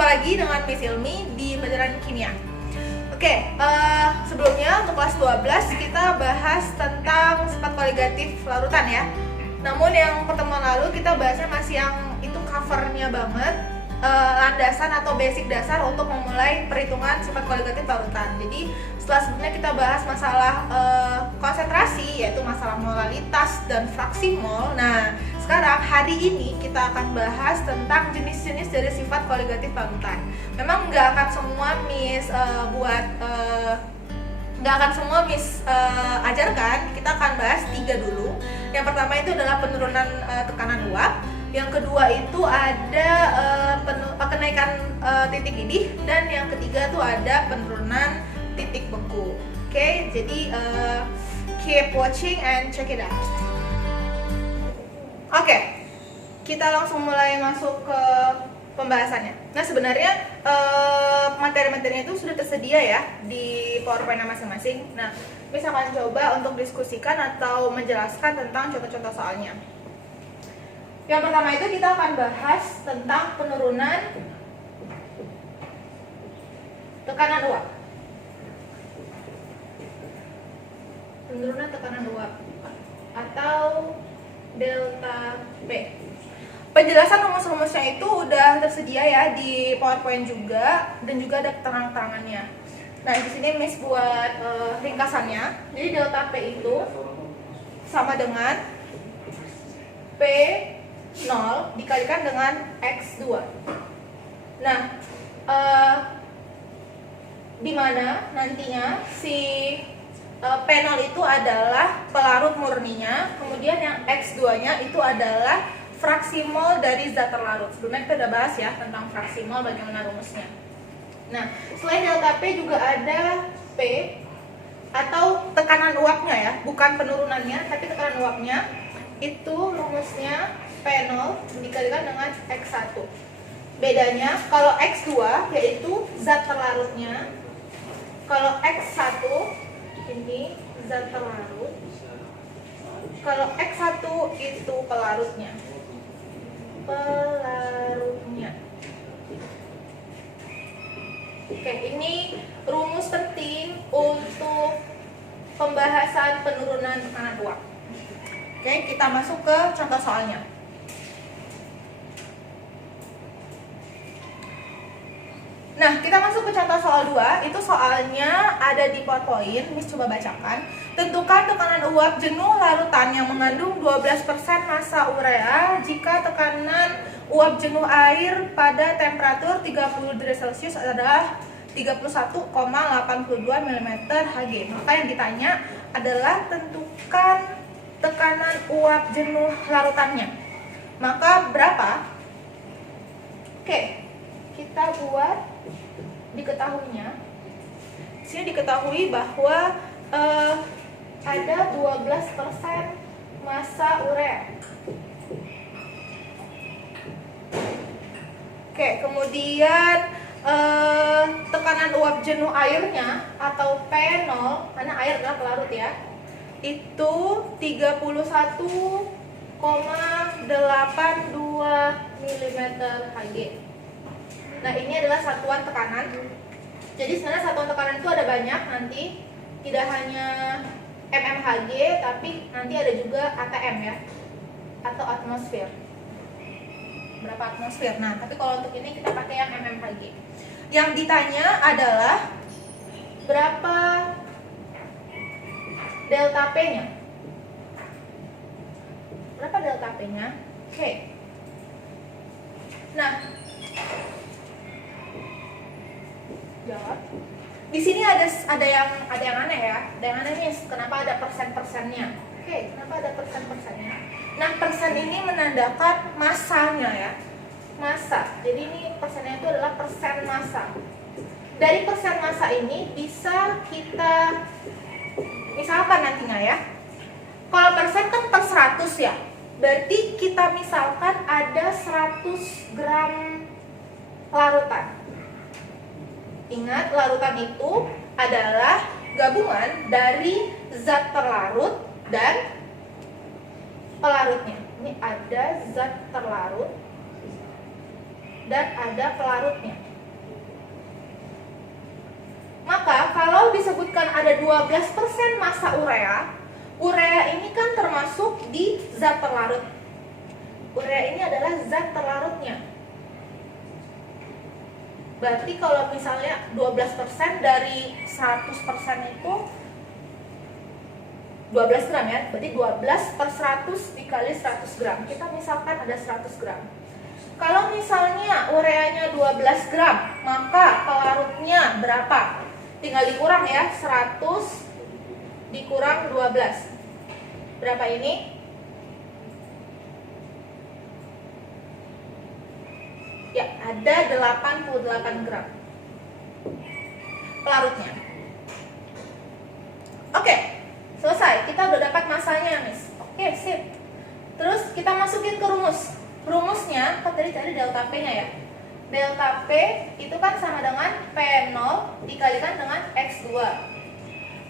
Jumpa lagi dengan Miss Ilmi di pelajaran kimia. Oke, sebelumnya untuk kelas 12 kita bahas tentang sifat koligatif larutan ya. Namun yang pertemuan lalu kita bahasnya masih yang itu covernya banget, landasan atau basic dasar untuk memulai perhitungan sifat koligatif larutan. Jadi setelah sebelumnya kita bahas masalah konsentrasi, yaitu masalah molalitas dan fraksi mol. Nah, sekarang hari ini kita akan bahas tentang jenis-jenis dari sifat koligatif larutan. Memang nggak akan semua ajarkan. Kita akan bahas 3 dulu. Yang pertama itu adalah penurunan tekanan uap. Yang kedua itu ada kenaikan titik didih, dan yang ketiga itu ada penurunan titik beku. Oke, jadi keep watching and check it out. Oke, kita langsung mulai masuk ke pembahasannya. Nah, sebenarnya materi-materinya itu sudah tersedia ya di PowerPoint masing-masing. Nah, misalkan coba untuk diskusikan atau menjelaskan tentang contoh-contoh soalnya. Yang pertama itu kita akan bahas tentang penurunan tekanan uap. Penurunan tekanan uap atau delta P. Penjelasan rumus-rumusnya itu udah tersedia ya di PowerPoint juga, dan juga ada keterangan-keterangannya. Nah, di sini Miss buat ringkasannya. Jadi delta P itu sama dengan P0 dikalikan dengan X2. Nah, di mana nantinya si P0 itu adalah pelarut murninya, kemudian yang X2-nya itu adalah fraksi mol dari zat terlarut. Sebelumnya kita udah bahas ya tentang fraksi mol, bagaimana rumusnya. Nah, selain delta P juga ada P atau tekanan uapnya ya, bukan penurunannya, tapi tekanan uapnya. Itu rumusnya P0 dikalikan dengan X1. Bedanya, kalau X2 yaitu zat terlarutnya, kalau X1 ini zat terlarut, kalau X1 itu pelarutnya. Oke, ini rumus penting untuk pembahasan penurunan tekanan uap. Oke, kita masuk ke contoh soalnya. Nah, kita masuk ke contoh soal 2. Itu soalnya ada di PowerPoint. Miss coba bacakan. Tentukan tekanan uap jenuh larutan yang mengandung 12% massa urea jika tekanan uap jenuh air pada temperatur 30 derajat Celcius adalah 31,82 mm Hg. Maka yang ditanya adalah tentukan tekanan uap jenuh larutannya. Maka berapa? Oke, kita buat diketahuinya. Sini diketahui bahwa ada 12% massa urea. Oke, kemudian tekanan uap jenuh airnya atau P0, karena air adalah pelarut ya, itu 31,82 mm Hg. Nah, ini adalah satuan tekanan. Jadi sebenarnya satuan tekanan itu ada banyak nanti, tidak hanya mmHg, tapi nanti ada juga atm ya, atau atmosfer. Berapa atmosfer? Nah, tapi kalau untuk ini kita pakai yang mmHg. Yang ditanya adalah berapa delta P-nya. Berapa delta P-nya? Oke. Nah, jawab. Di sini ada yang aneh ya. Ada yang aneh nih, kenapa ada persen-persennya? Oke, kenapa ada persen-persennya? Nah, persen ini menandakan massanya ya. Massa. Jadi ini persennya itu adalah persen massa. Dari persen massa ini bisa kita misalkan nantinya ya. Kalau persen kan per 100 ya. Berarti kita misalkan ada 100 gram larutan. Ingat, larutan itu adalah gabungan dari zat terlarut dan pelarutnya. Ini ada zat terlarut dan ada pelarutnya. ada 12% massa urea. Urea ini kan termasuk di zat terlarut. Urea ini adalah zat terlarutnya. Berarti kalau misalnya 12% dari 100% itu 12 gram ya. Berarti 12 per 100 dikali 100 gram. Kita misalkan ada 100 gram. Kalau misalnya ureanya 12 gram, maka pelarutnya berapa? Tinggal dikurang ya, 100 dikurang 12. Berapa ini? Ya, ada 88 gram pelarutnya. Oke, selesai. Kita udah dapat masanya, Miss. Oke, sip. Terus kita masukin ke rumus. Rumusnya, kan tadi delta P-nya ya. Delta P itu kan sama dengan P0 dikalikan dengan X2.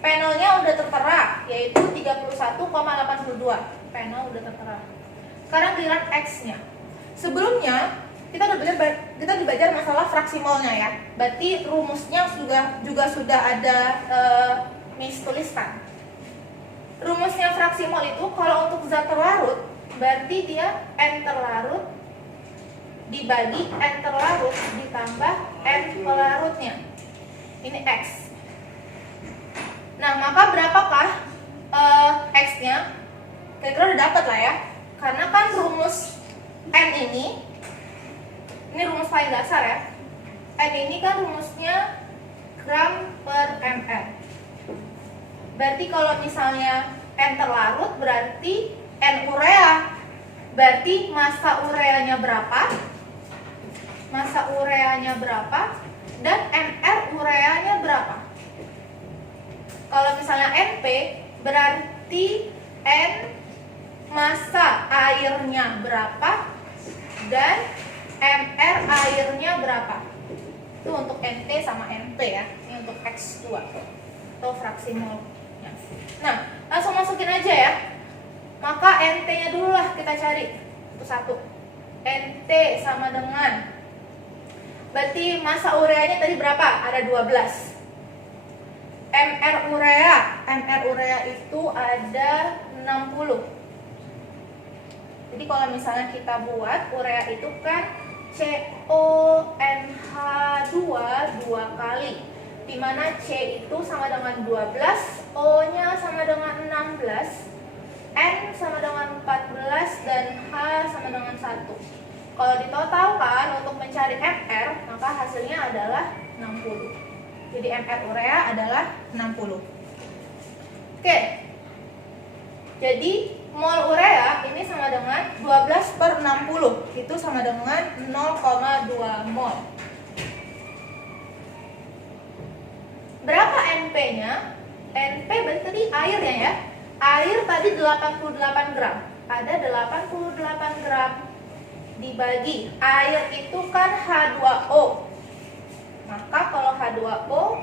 P0-nya udah tertera, yaitu 31,82. P0 udah tertera. Sekarang giliran X-nya. Sebelumnya, kita udah belajar masalah fraksi molnya ya. Berarti rumusnya juga sudah ada Miss tuliskan. Rumusnya fraksi mol itu kalau untuk zat terlarut, berarti dia N terlarut dibagi N terlarut ditambah N pelarutnya. Ini X. Nah, maka berapakah X-nya? Kira-kira udah dapat lah ya. Karena kan rumus N ini rumus paling dasar ya. N ini kan rumusnya gram per ml. Berarti kalau misalnya N terlarut berarti N urea. Berarti massa ureanya berapa? Massa ureanya berapa? Dan MR ureanya berapa? Kalau misalnya NP berarti N massa airnya berapa dan MR airnya berapa? Itu untuk NT sama NP ya. Ini untuk X2 atau fraksi molnya. Nah, langsung masukin aja ya. Maka NT-nya dulu lah kita cari. Itu satu. NT sama dengan, berarti massa ureanya tadi berapa? Ada 12. MR urea itu ada 60. Jadi kalau misalnya kita buat urea itu kan CONH2 dua kali, dimana C itu sama dengan 12, O nya sama dengan 16, N sama dengan 14, dan H sama dengan 1. Kalau ditotalkan untuk mencari MR, maka hasilnya adalah 60. Jadi MR urea adalah 60. Oke, jadi mol urea ini sama dengan 12 per 60. Itu sama dengan 0,2 mol. Berapa NP-nya? NP berarti tadi airnya ya. Air tadi 88 gram. Ada 88 gram dibagi. Air itu kan H2O. Maka kalau H2O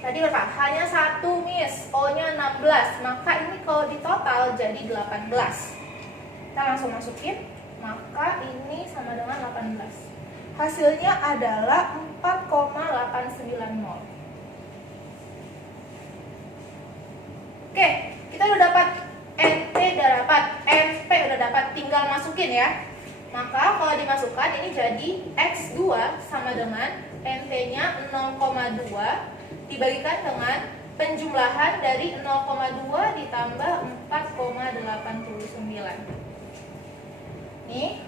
tadi berapa? Hanya 1, Miss. O-nya 16. Maka ini kalau ditotal jadi 18. Kita langsung masukin. Maka ini sama dengan 18. Hasilnya adalah 4,89 mol. Oke, kita udah dapat NT, udah dapat NP, udah dapat, tinggal masukin ya. Maka kalau dimasukkan ini jadi X2 sama dengan NT-nya 0,2 dibagikan dengan penjumlahan dari 0,2 ditambah 4,89. Nih,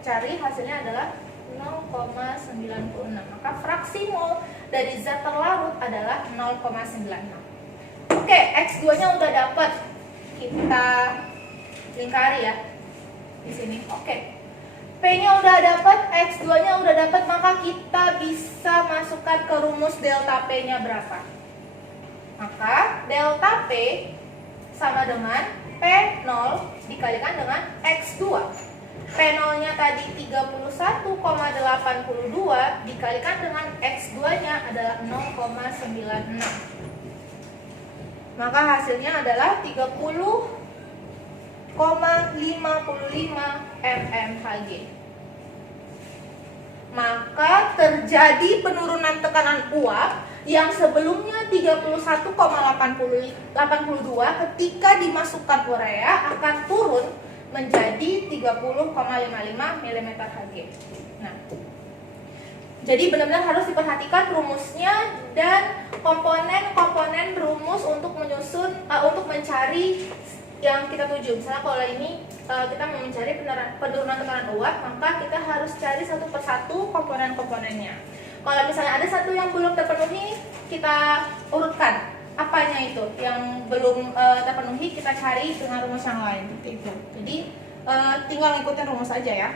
cari hasilnya adalah 0,96. Maka fraksi mol dari zat terlarut adalah 0,96. Oke, X2-nya udah dapat. Kita lingkari ya di sini. Oke. P-nya udah dapat, X2-nya udah dapat, maka kita bisa masukkan ke rumus delta P-nya berapa? Maka delta P sama dengan P0 dikalikan dengan X2. P0-nya tadi 31,82 dikalikan dengan X2-nya adalah 0,96. Maka hasilnya adalah 30,55 mmHg. maka terjadi penurunan tekanan uap yang sebelumnya 31,82 ketika dimasukkan urea akan turun menjadi 30,55 mm Hg. Nah, jadi benar-benar harus diperhatikan rumusnya dan komponen-komponen rumus untuk untuk mencari yang kita tuju. Misalnya kalau ini kita mau mencari penurunan tekanan uap, maka kita harus cari satu persatu komponen-komponennya. Kalau misalnya ada satu yang belum terpenuhi, kita urutkan apanya itu yang belum terpenuhi, kita cari dengan rumus yang lain. Gitu. Jadi tinggal ngikutin rumus aja ya.